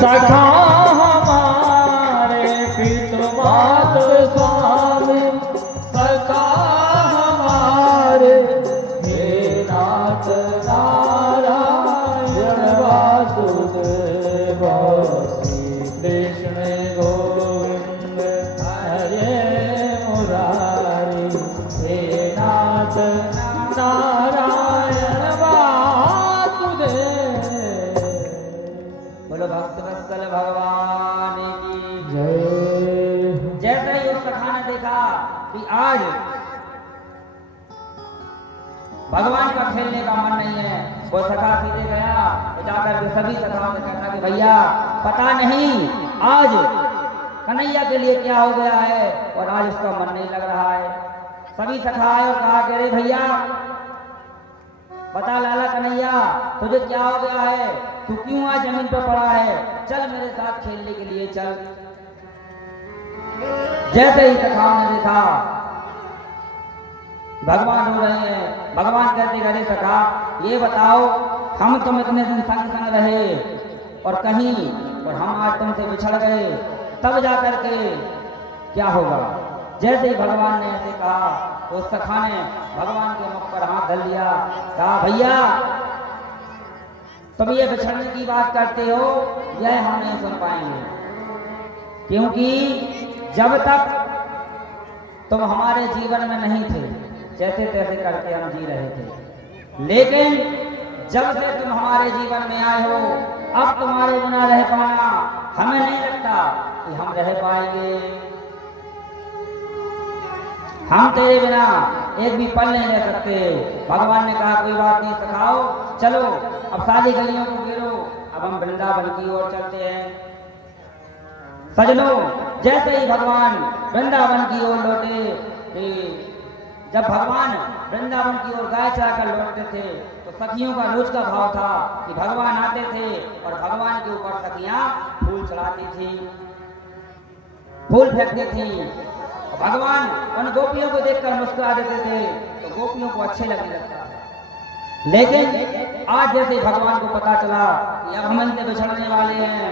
सखा हमारे पितृमात स्वामी सखा हमारे हे नाथ नारायण वासुदेव श्री कृष्ण गोविंद हरे मुरारी हे नाथ नारायण वासुदेव। बोलो भक्तवत्सल भगवान की जय। जैसे ही उस सखा ने देखा कि आज भगवान का खेलने का मन नहीं है, वो सखा सीधे गया जाकर के सभी सखाओं से कहता कि भैया पता नहीं आज कन्हैया के लिए क्या हो गया है और आज उसका मन नहीं लग रहा है। सभी सखा आए और कहा कि अरे भैया बता लाला कन्हैया तुझे क्या हो गया है, तू क्यों आज जमीन पर पड़ा है, चल मेरे साथ खेलने के लिए चल। जैसे ही सखाओं ने देखा भगवान हो रहे हैं, भगवान कहते अरे सखा ये बताओ हम तुम इतने दिन संग संग रहे और कहीं और हम आज तुमसे बिछड़ गए, तब जाकर के क्या होगा। जैसे ही भगवान ने ऐसे कहा तो उस सखा ने भगवान के मुख पर हाथ धर लिया, कहा भैया तुम ये बिछड़ने की बात करते हो यह हम नहीं सुन पाएंगे, क्योंकि जब तक तुम हमारे जीवन में नहीं थे जैसे तैसे करके हम जी रहे थे, लेकिन जब से तुम हमारे जीवन में आए हो अब तुम्हारे बिना रह पाना हमें नहीं लगता कि हम रह पाएंगे। हम तेरे बिना एक भी पल नहीं रह सकते। भगवान ने कहा कोई बात नहीं सखाओ, चलो अब सारी गलियों को गिरो, अब हम वृंदावन की ओर चलते हैं। सजनों जैसे ही भगवान वृंदावन की ओर लौटे, जब भगवान वृंदावन की ओर गाय चराकर लौटते थे तो सखियों का रोज का भाव था कि भगवान आते थे और भगवान के ऊपर सखियां फूल चढ़ाती थी, फूल फेंकती थी। भगवान उन गोपियों को देखकर मुस्कुरा देते थे तो गोपियों को अच्छे लगने लगता था। लेकिन आज जैसे भगवान को पता चला कि अब हम इनसे बिछड़ने वाले हैं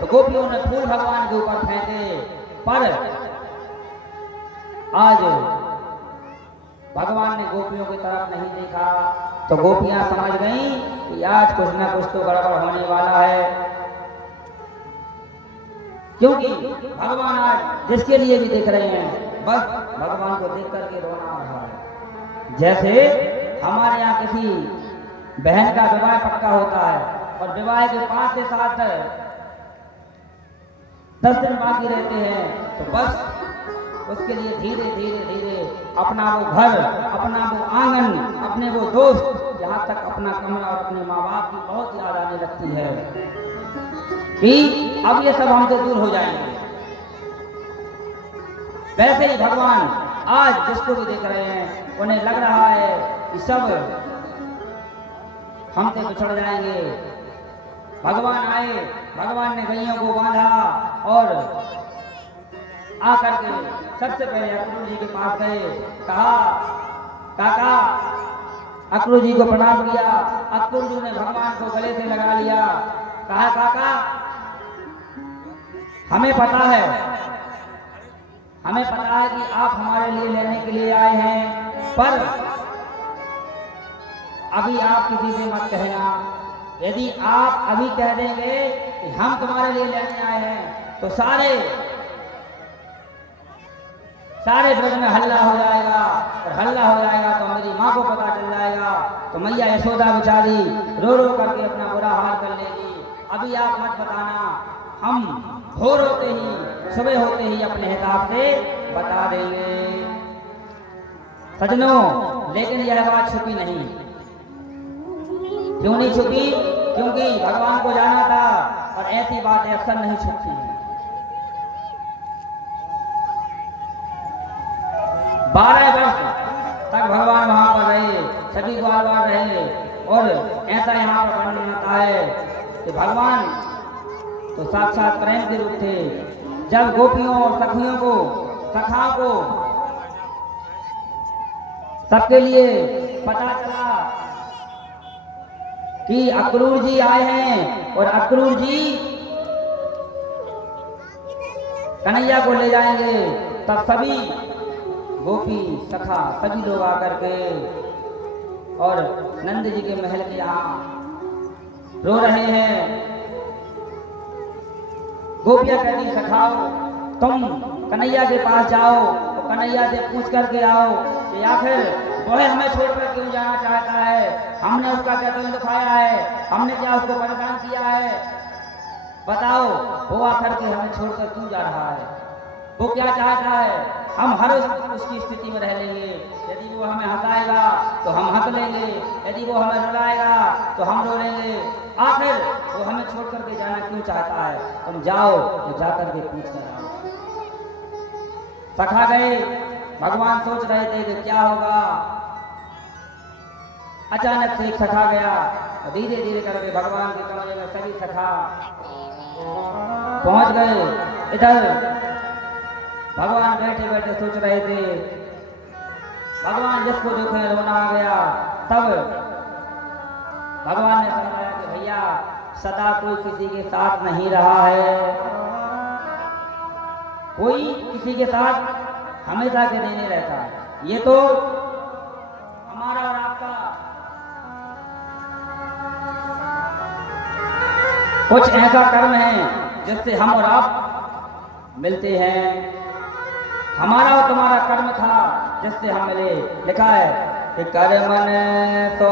तो गोपियों ने फूल भगवान के ऊपर फेंके, पर आज भगवान ने गोपियों की तरफ नहीं देखा तो गोपियां समझ गईं कि आज कुछ ना कुछ तो गड़बड़ होने वाला है, क्योंकि भगवान आज जिसके लिए भी देख रहे हैं बस भगवान को देख करके रोना आ रहा है। जैसे हमारे यहाँ किसी बहन का विवाह पक्का होता है और विवाह के 5 से 10 दिन बाकी रहते हैं तो बस उसके लिए धीरे धीरे धीरे अपना वो घर, अपना वो आंगन, अपने वो दोस्त, यहाँ तक अपना कमरा और अपने माँ बाप की बहुत याद आने लगती है कि अब ये सब हमसे दूर हो जाएंगे। वैसे ही भगवान आज जिसको भी देख रहे हैं उन्हें लग रहा है कि सब हमसे बिछड़ जाएंगे। भगवान आए, भगवान ने गैयों को बांधा और आकर के सबसे पहले अक्रूर जी के पास गए, कहा काका, अक्रूर जी को प्रणाम किया। अक्रूर जी ने भगवान को गले से लगा लिया, कहा काका हमें पता है कि आप हमारे लिए लेने के लिए आए हैं, पर अभी आप किसी से मत कहना। यदि आप अभी कह देंगे कि हम तुम्हारे लिए लेने आए हैं तो सारे ब्रज में हल्ला हो जाएगा और हल्ला हो जाएगा तो मेरी माँ को पता चल जाएगा तो मैया यशोदा बेचारी रो रो करके अपना बुरा हाल कर लेगी। अभी आप मत बताना, हम भोर होते ही, सुबह होते ही अपने हिसाब से बता देंगे। सजनों लेकिन यह बात छुपी नहीं। क्यों नहीं छुपी? क्योंकि भगवान को जाना था और ऐसी बातें अक्सर नहीं छुपती। 12 वर्ष तक भगवान वहां पर रहे, सभी ग्वाल बाल रहे और ऐसा यहाँ पर वर्णन आता है कि भगवान तो साक्षात प्रेम के रूप थे। जब गोपियों और सखियों को, सखाओं को सबके लिए पता चला कि अक्रूर जी आए हैं और अक्रूर जी कन्हैया को ले जाएंगे, तब सभी गोपी सखा सभी लोग आकर के और नंद जी के महल के यहाँ रो रहे हैं। गोपियां कहती सखाओ तुम कन्हैया के पास जाओ तो कन्हैया से पूछ करके आओ कि आखिर वह हमें छोड़कर क्यों जाना चाहता है, हमने उसका क्या दिल दुखाया है, हमने क्या उसको परेशान किया है, बताओ वो आखिर के हमें छोड़कर क्यों जा रहा है, वो क्या चाहता है। हम हर उसकी स्थिति में रह लेंगे, यदि वो हमें हंसाएगा तो हम हंस लेंगे, यदि वो हमें रुलाएगा तो हम रो लेंगे, आखिर वो हमें छोड़ करके जाना क्यों चाहता है, तुम जाओ तो जाकर के पूछ कर आओ। सखा गए, भगवान सोच रहे थे कि क्या होगा। अचानक से एक सखा गया, धीरे धीरे करके भगवान के कमरे में सभी सखा पहुंच गए। इधर भगवान बैठे बैठे सोच रहे थे, भगवान जिसको देखे रोना आ गया। तब भगवान ने समझाया कि भैया सदा कोई किसी के साथ नहीं रहा है, कोई किसी के साथ हमेशा के नहीं रहता है, ये तो हमारा और आपका कुछ ऐसा कर्म है जिससे हम और आप मिलते हैं। हमारा और तुम्हारा कर्म था जिससे हम मिले। लिखा है कि कर्मन तो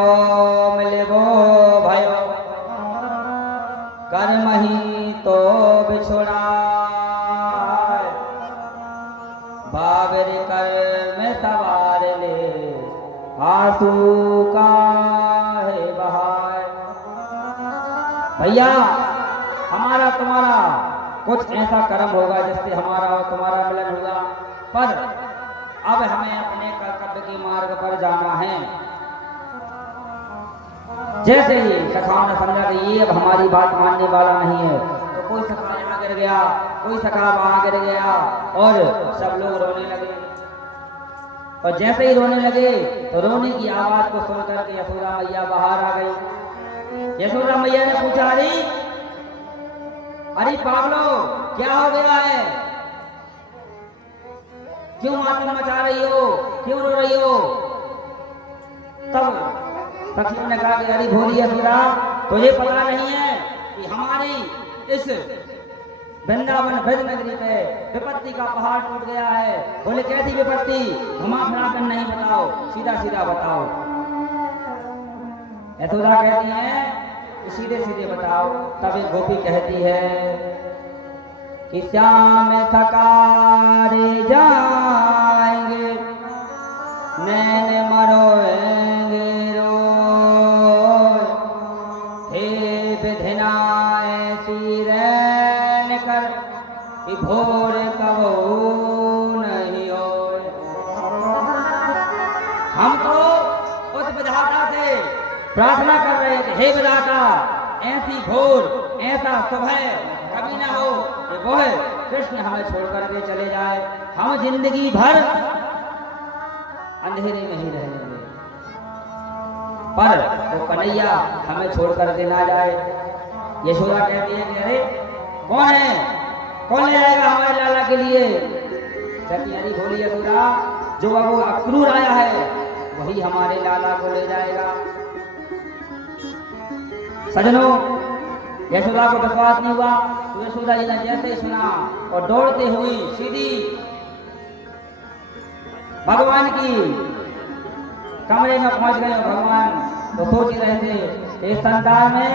मिले वो भयो, कर्म ही तो बिछोड़ा, बाबर कर्म सवार ले, आंसू का है बहार। भैया हमारा तुम्हारा कुछ ऐसा कर्म होगा जिससे हमारा और तुम्हारा मिलन होगा, पर अब हमें अपने कर्तव्य के मार्ग पर जाना है। जैसे ही सखाओं ने समझा कि ये अब हमारी बात मानने वाला नहीं है, तो कोई सखा यहाँ गिर गया, कोई सखा वहां गिर गया और सब लोग रोने लगे। और जैसे ही रोने लगे तो रोने की आवाज को सुनकर के यशोदा मैया बाहर आ गई। यशोदा मैया ने पूछा, अरे पागलो क्या हो गया है, क्यों मातम मचा रही हो, क्यों रो रही हो। तब सखियों ने कहा कि अरे भोली यशोदा, तुझे पता नहीं है कि हमारी इस वृंदावन ब्रज नगरी पे विपत्ति का पहाड़ टूट गया है। बोले कैसी विपत्ति, घुमा फिरा कर नहीं बताओ, सीधा सीधा बताओ। यशोदा कहती है सीधे सीधे बताओ। तब एक गोपी कहती है कि श्याम सकारे जाएंगे, नैन मरोएंगे रोज, हे विधिना ऐसी रैन कर कि भोर कबो नहीं हो। हम तो उस विधाता से प्रार्थना कर रहे थे, हे विधाता ऐसी भोर ऐसा सुबह कभी ना हो कि वह कृष्ण हमें छोड़ करके चले जाए, हम जिंदगी भर अंधेरे में ही रहेंगे, पर वो कन्हैया हमें छोड़ करके ना जाए। यशोदा कहती है कि अरे कौन है, कौन ले जाएगा हमारे लाला के लिए। कहती अरे भोली यशोदा, जो अब अक्रूर आया है वही हमारे लाला को ले जाएगा। सजनों, यशोदा को विश्वास नहीं हुआ तो यशोदा जी ने जैसे ही सुना और दौड़ते हुई सीधी भगवान की कमरे में पहुंच गए। भगवान तो सोच ही रहे थे इस संसार में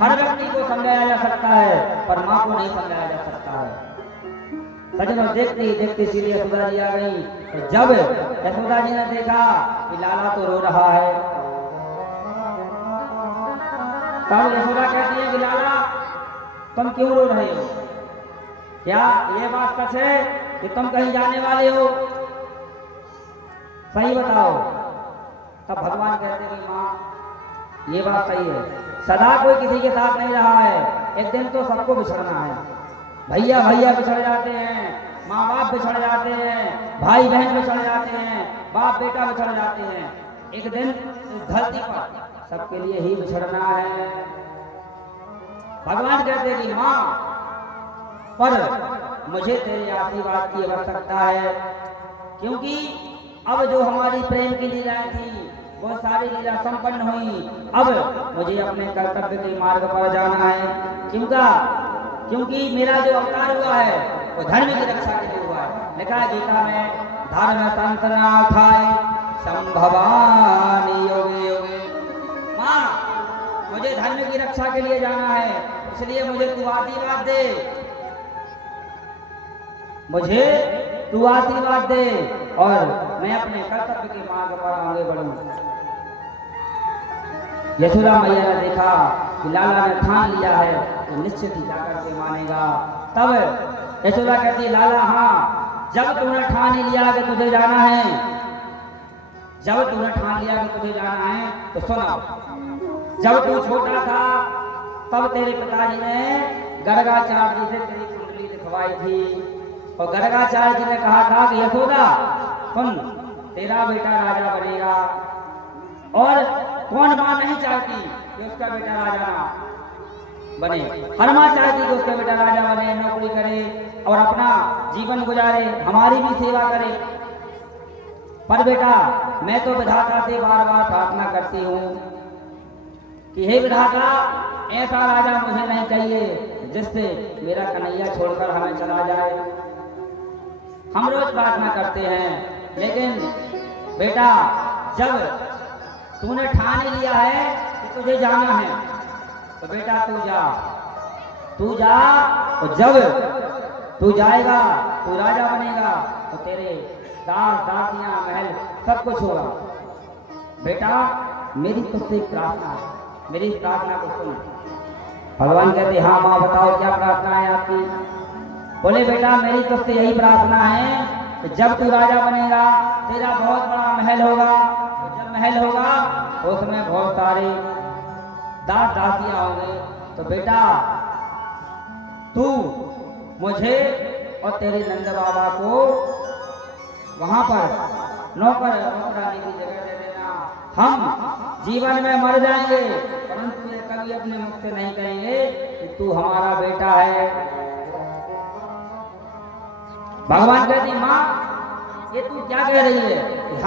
हर व्यक्ति को समझाया जा सकता है पर मां को नहीं समझाया जा सकता है। सजनों, देखते ही देखते सीधी यशोदा जी आ गई। तो जब यशोदा जी ने देखा कि लाला तो रो रहा है, तब यशोदा कहती है कि लाला तुम क्यों रो रहे हो, क्या ये बात सच है कि तुम कहीं जाने वाले हो, सही बताओ। तब भगवान कहते हैं कि माँ ये बात सही है, सदा कोई किसी के साथ नहीं रहा है, एक दिन तो सबको बिछड़ना है। भैया भैया बिछड़ जाते हैं, माँ बाप बिछड़ जाते हैं, भाई बहन बिछड़ जाते हैं, बाप बेटा बिछड़ जाते हैं, एक दिन इस धरती पर सबके लिए ही बिछड़ना है। भगवान कहते कि मां, पर मुझे तेरे आशीर्वाद की आवश्यकता है, क्योंकि अब जो हमारी प्रेम की लीलाएं थी वो सारी लीला संपन्न हुई। अब मुझे अपने कर्तव्य के मार्ग पर जाना है, क्योंकि मेरा जो अवतार हुआ है वो धर्म की रक्षा के लिए हुआ है। लिखा है गीता में, धर्म तंत्र नाथाय संभवानि योगे योगे। माँ, मुझे धर्म की रक्षा के लिए जाना है, इसलिए मुझे तू आशीर्वाद दे, मुझे तू आशीर्वाद दे और मैं अपने कर्तव्य के मार्ग पर आगे बढ़ूं। यशोदा मैया ने देखा कि लाला ने ठान लिया है तो निश्चित ही जाकर के मानेगा। तब यशोदा कहती है, लाला हाँ, जब तूने ठान ही लिया कि तुझे जाना है, जब तूने ठान लिया कि तुझे जाना है तो सुना, जब तू छोटा था तब तेरे पिताजी ने गर्गाचार्य जी से तेरी कुंडली दिखवाई थी और गर्गाचार्य जी ने कहा था कि यशोदा सुन, तेरा बेटा राजा बनेगा। और कौन मां नहीं चाहती कि उसका बेटा राजा बने, हर मां चाहती कि उसका बेटा राजा बने, नौकरी करे और अपना जीवन गुजारे, हमारी भी सेवा करे। पर बेटा मैं तो विधाता से बार बार प्रार्थना करती हूँ कि हे विधाता, ऐसा राजा मुझे नहीं चाहिए जिससे मेरा कन्हैया छोड़कर हमें चला जाए। हम रोज प्रार्थना करते हैं, लेकिन बेटा जब तूने ठान ही लिया है कि तुझे जाना है तो बेटा तू जा और जब तू जाएगा, तू राजा बनेगा तो तेरे दास दासियां महल सब कुछ होगा। बेटा मेरी तुझसे प्रार्थना है, मेरी प्रार्थना को सुन। भगवान कहते, हाँ माँ बताओ क्या प्रार्थना है आपकी। बोले बेटा मेरी तुझसे यही प्रार्थना है कि जब तू राजा बनेगा तेरा बहुत बड़ा महल होगा, और जब महल होगा उसमें बहुत सारे दास दासियां होंगे, तो बेटा तू मुझे और तेरे नंद बाबा को वहां पर नौकरानी की जगह दे देना। हम जीवन में मर जाएंगे परंतु ये कभी अपने मुख से नहीं कहेंगे कि तू हमारा बेटा है। भगवान कहती, माँ ये तू क्या कह रही है कि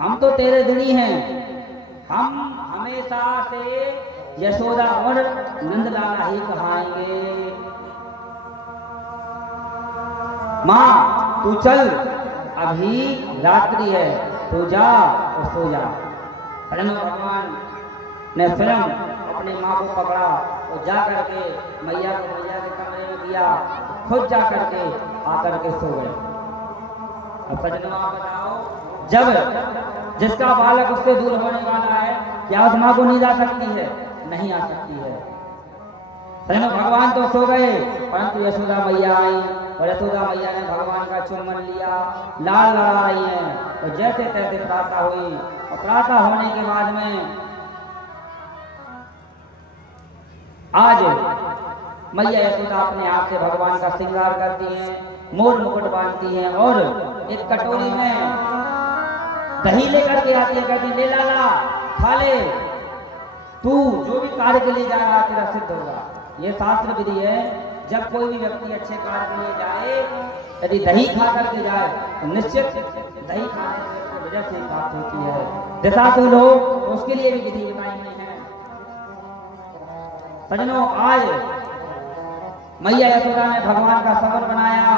हम तो तेरे ऋणी हैं, हम हमेशा से यशोदा और नंदलाला ही कहाएंगे। माँ तू चल, अभी रात्रि है, तू जा और सो जा। भगवान ने स्वयं अपने माँ को पकड़ा और जा करके मैया को मैया के कमरे में दिया, खुद जा करके आकर के सो गए। अब सजनों आप बताओ, जब जिसका बालक उससे दूर होने वाला है, क्या उस माँ को नींद आ सकती है? नहीं आ सकती है। सजनों भगवान तो सो गए परंतु यशोदा मैया आई और यशोदा मैया ने भगवान का चुम्बन लिया, लाल लड़ा रही है और जैसे तैसे प्रार्थना हुई। और प्रार्थना होने के बाद में आज मैया यशोदा अपने आप से भगवान का श्रृंगार करती हैं, मोर मुकुट बांधती हैं और एक कटोरी में दही लेकर के आती है, कहती ले लाला खा ले, तू जो भी कार्य के लिए जा रहा है तेरा सिद्ध होगा। ये शास्त्र विधि है, जब कोई भी व्यक्ति अच्छे कार्य के लिए जाए, यदि दही खा करके जाए तो निश्चित दही खाने से उसको वजह से प्राप्त होती है। दिशाशूल हो तो उसके लिए भी विधि बताई गई है। सजनों आज मैया यशोदा ने भगवान का सबर बनाया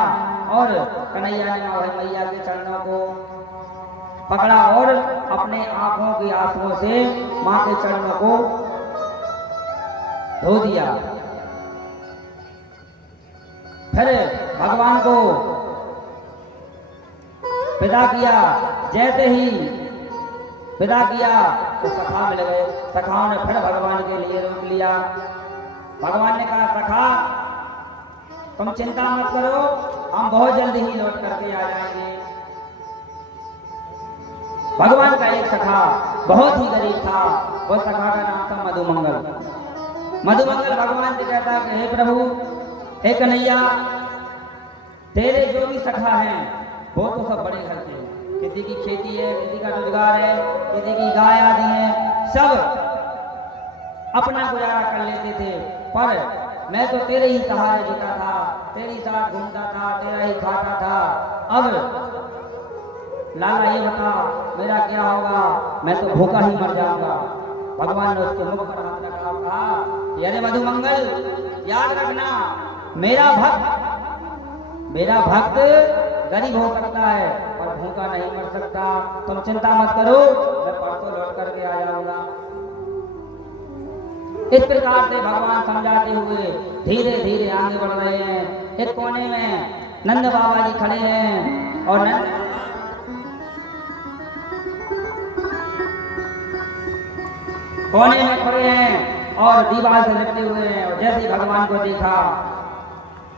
और कन्हैया ने मैया के चरणों को पकड़ा और अपने आंखों की आंसुओं से मां के चरणों को धो दिया। फिर भगवान को विदा किया। जैसे ही विदा किया तो सखा मिल गए। सखाओं ने फिर भगवान के लिए रोक लिया। भगवान ने कहा, सखा तुम चिंता मत करो, हम बहुत जल्दी ही लौट करके आ जाएंगे। भगवान का एक सखा बहुत ही गरीब था, वो सखा का नाम था मधुमंगल। मधुमंगल भगवान से कहता कि हे प्रभु, हे कन्हैया, तेरे जो भी सखा हैं वो तो सब बड़े घर के हैं, किसी की खेती है, किसी का रोजगार है, किसी की गाय आदि है, सब अपना गुजारा कर लेते थे, पर मैं तो तेरे ही सहारे जीता था। तेरी साथ घूमता था, तेरा ही खाता था। अब लाला ये बता मेरा क्या होगा, मैं तो भूखा ही मर जाऊंगा। भगवान ने उसके मुख पर हाथ रखा और कहा कि अरे मधुमंगल, याद रखना मेरा भक्त गरीब हो सकता है और भूखा नहीं मर सकता। तुम चिंता मत करो, मैं परसों लौट करके आ जाऊंगा। इस प्रकार से भगवान समझाते हुए धीरे धीरे आगे बढ़ रहे हैं। एक कोने में नंद बाबा जी खड़े हैं और नंद कोने में खड़े हैं और दीवार से लिपटे हुए हैं। और जैसे ही भगवान को देखा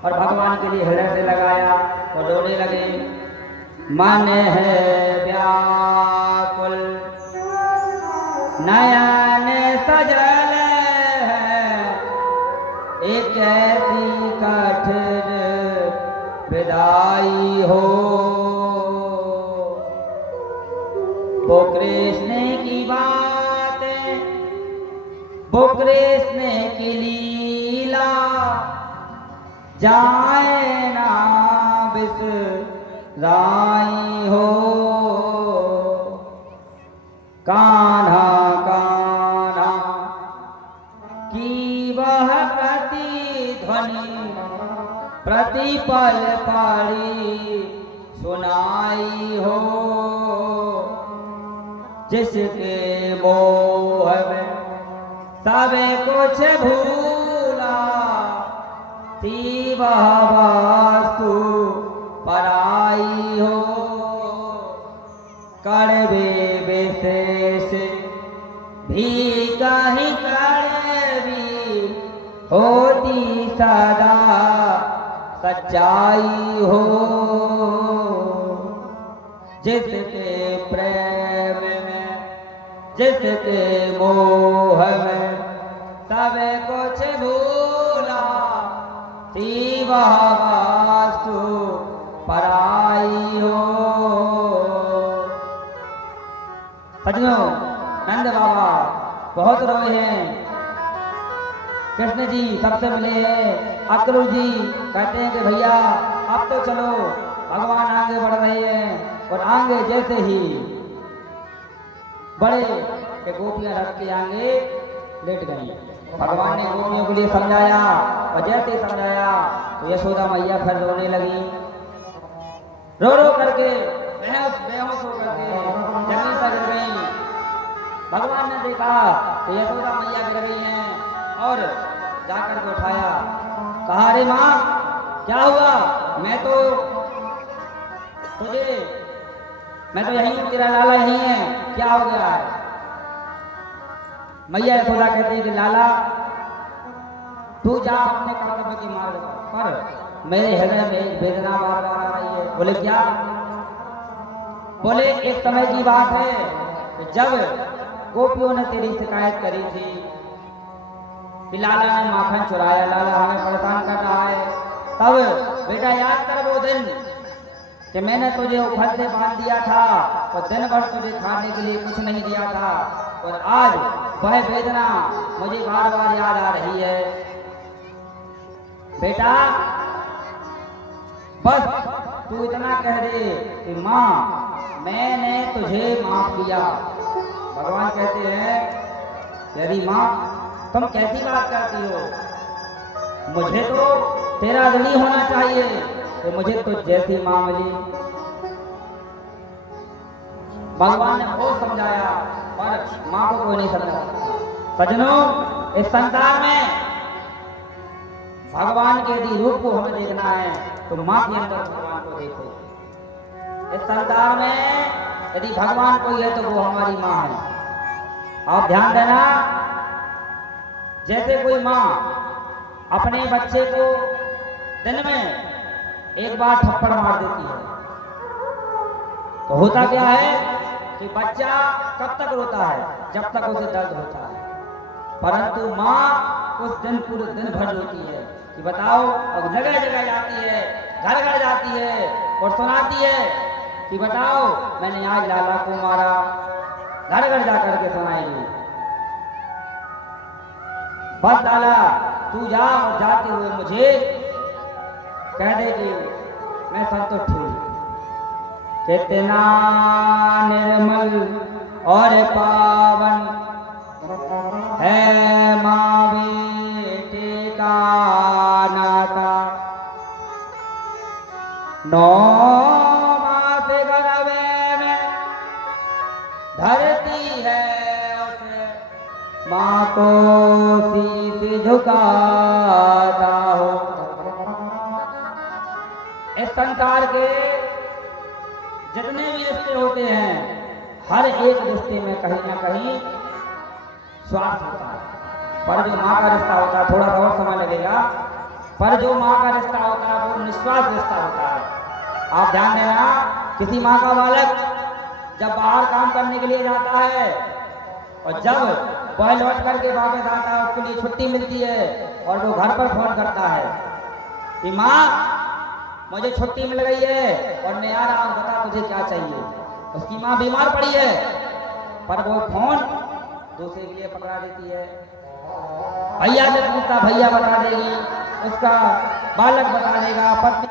और भगवान के लिए हृदय से लगाया और रोने लगे। मन है व्याकुल नयन सजल है, एक ऐसी कठिन विदाई हो। वो कृष्ण की बातें, वो कृष्ण की लीला, जाए ना बिसराई हो। कान्हा कान्हा की वह प्रतिध्वनि प्रतिपल पड़ी सुनाई हो। जिसके मोह में सब कुछ भूला, थी वह वस्तु पराई हो। कड़वे विशेष भी कहीं कड़वी होती सदा सच्चाई हो। जिसके प्रेम में जिसके मोह में सब कुछ भूला, थी वह वस्तु पराई हो। सज्जनों, नंद बाबा बहुत रोए हैं। कृष्ण जी सबसे मिले हैं। अक्रूर जी कहते हैं कि भैया अब तो चलो, भगवान आगे बढ़ रहे हैं। और आगे जैसे ही बड़े के गोपियां रख के आगे लेट गई। भगवान ने गोपियों के लिए समझाया और जैसे समझाया तो यशोदा मैया फिर रोने लगी। रो रो करके बेहोश हो करके जमीन पर गिर गई। भगवान ने देखा कि यशोदा मैया गिर गई हैं और जाकर के उठाया। कहा अरे माँ क्या हुआ, मैं तो यही हूँ, तेरा लाला यही है, क्या हो गया है। मैया यशोदा कहती है कि लाला तू जा अपने कर्तव्य के मार्ग पर, मेरे हृदय में वेदना बार बार आ रही है। बोले क्या? बोले एक समय की बात है कि जब गोपियों ने तेरी शिकायत करी थी कि लाला ने माखन चुराया, लाला हमें परेशान कर रहा है, तब बेटा याद कर वो दिन कि मैंने तुझे उखल से बांध दिया था और दिन भर तुझे खाने के लिए कुछ नहीं दिया था। और आज वह वेदना मुझे बार बार याद आ रही है। बेटा बस तू इतना कह दे कि माँ मैंने तुझे माफ किया। भगवान कहते हैं यदि माँ तुम कैसी बात करती हो, मुझे तो तेरा ऋणी होना चाहिए कि मुझे तुझ जैसी माँ मिली। भगवान ने बहुत समझाया पर माँ को कोई नहीं समझा। सज्जनों, इस संसार में भगवान के यदि रूप को हमें देखना है तो माँ के अंदर भगवान को देखो। इस संसार में यदि भगवान कोई है तो वो हमारी माँ है। आप ध्यान देना, जैसे कोई माँ अपने बच्चे को दिन में एक बार थप्पड़ मार देती है तो होता क्या है कि बच्चा कब तक रोता है? जब तक उसे दर्द होता है। परंतु माँ उस दिन पूरे दिन भर रोती है कि बताओ, और जगह जगह जाती है, घर घर जाती है और सुनाती है कि बताओ मैंने आज लाला को मारा। घर घर जाकर के सुनाएगी। बस लाला तू जा और जाते हुए मुझे कह दे कि मैं संतुष्ट हुई। कितना निर्मल और पावन है माँ बेटे का नाता। 9 मास गर्भ में धरती है उसे माँ को शीश झुकाता हो। इस संसार के जितने भी रिश्ते होते हैं, हर एक रिश्ते में कहीं ना कहीं स्वार्थ होता है। पर जो माँ का रिश्ता होता है, थोड़ा सा और समय लगेगा, पर जो माँ का रिश्ता होता है वो निस्वार्थ रिश्ता होता है। आप ध्यान देना, किसी माँ का बालक जब बाहर काम करने के लिए जाता है और जब वह लौट करके वापस आता है, उसके लिए छुट्टी मिलती है और वो घर पर फोन करता है कि माँ मुझे छुट्टी मिल गई है और मैं आ रहा हूँ, बता तुझे क्या चाहिए। उसकी माँ बीमार पड़ी है, पर वो फोन दूसरे के लिए पकड़ा देती है। भैया से पूछता, भैया बता देगी, उसका बालक बता देगा, पत्नी